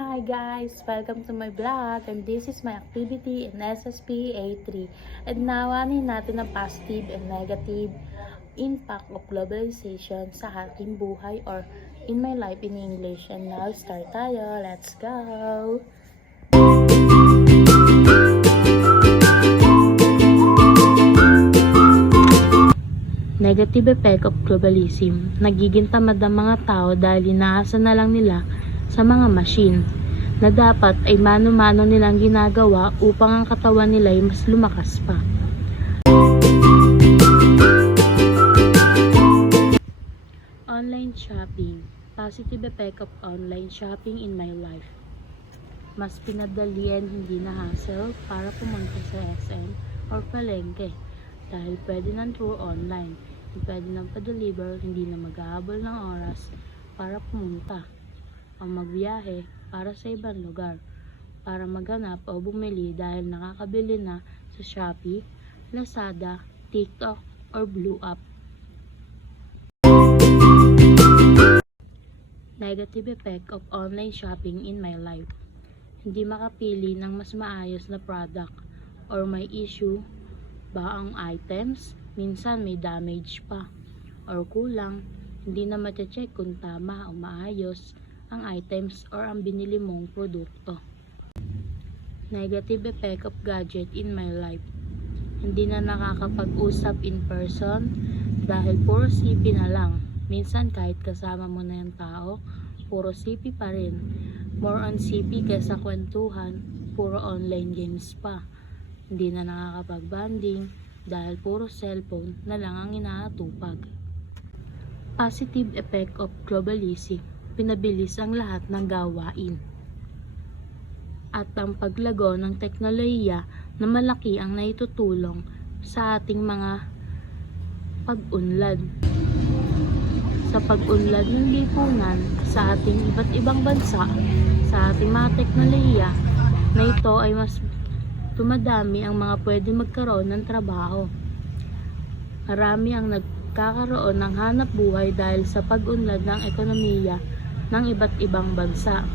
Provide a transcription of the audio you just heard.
Hi guys, welcome to my vlog and this is my activity in SSP A3. And nawanin natin ang positive and negative impact of globalization sa ating buhay or in my life in English. And now start tayo, let's go! Negative effect of globalism. Nagiging tamad ang mga tao dahil inaasa na lang nila sa mga machine na dapat ay mano-mano nilang ginagawa upang ang katawan nila ay mas lumakas pa. Online shopping. Positive effect of online shopping in my life. Mas pinadali and hindi na hassle para pumunta sa SM or palengke dahil pwede nang through online. Pwede nang pa-deliver, hindi na mag-aabol ng oras para pumunta o magbiyahe para sa ibang lugar para maghanap o bumili dahil nakakabili na sa Shopee, Lazada, TikTok, or Blue App. Negative effect of online shopping in my life. Hindi makapili ng mas maayos na product or may issue ba ang items, minsan may damage pa or kulang, hindi na mati-check kung tama o maayos ang items or ang binili mong produkto. Negative effect of gadget in my life. Hindi na nakakapag-usap in person dahil puro CP na lang. Minsan kahit kasama mo na yung tao, puro CP pa rin. More on CP kaysa kwentuhan, puro online games pa. Hindi na nakakapag-banding dahil puro cellphone na lang ang inaatupag. Positive effect of globalism. Pinabilis ang lahat ng gawain. At ang paglago ng teknolohiya na malaki ang naitutulong sa ating mga pag-unlad. Sa pag-unlad ng lipunan sa ating iba't ibang bansa, sa ating mga teknolohiya na ito ay mas tumadami ang mga pwede magkaroon ng trabaho. Marami ang nagkakaroon ng hanap buhay dahil sa pag-unlad ng ekonomiya ng iba't ibang bansa.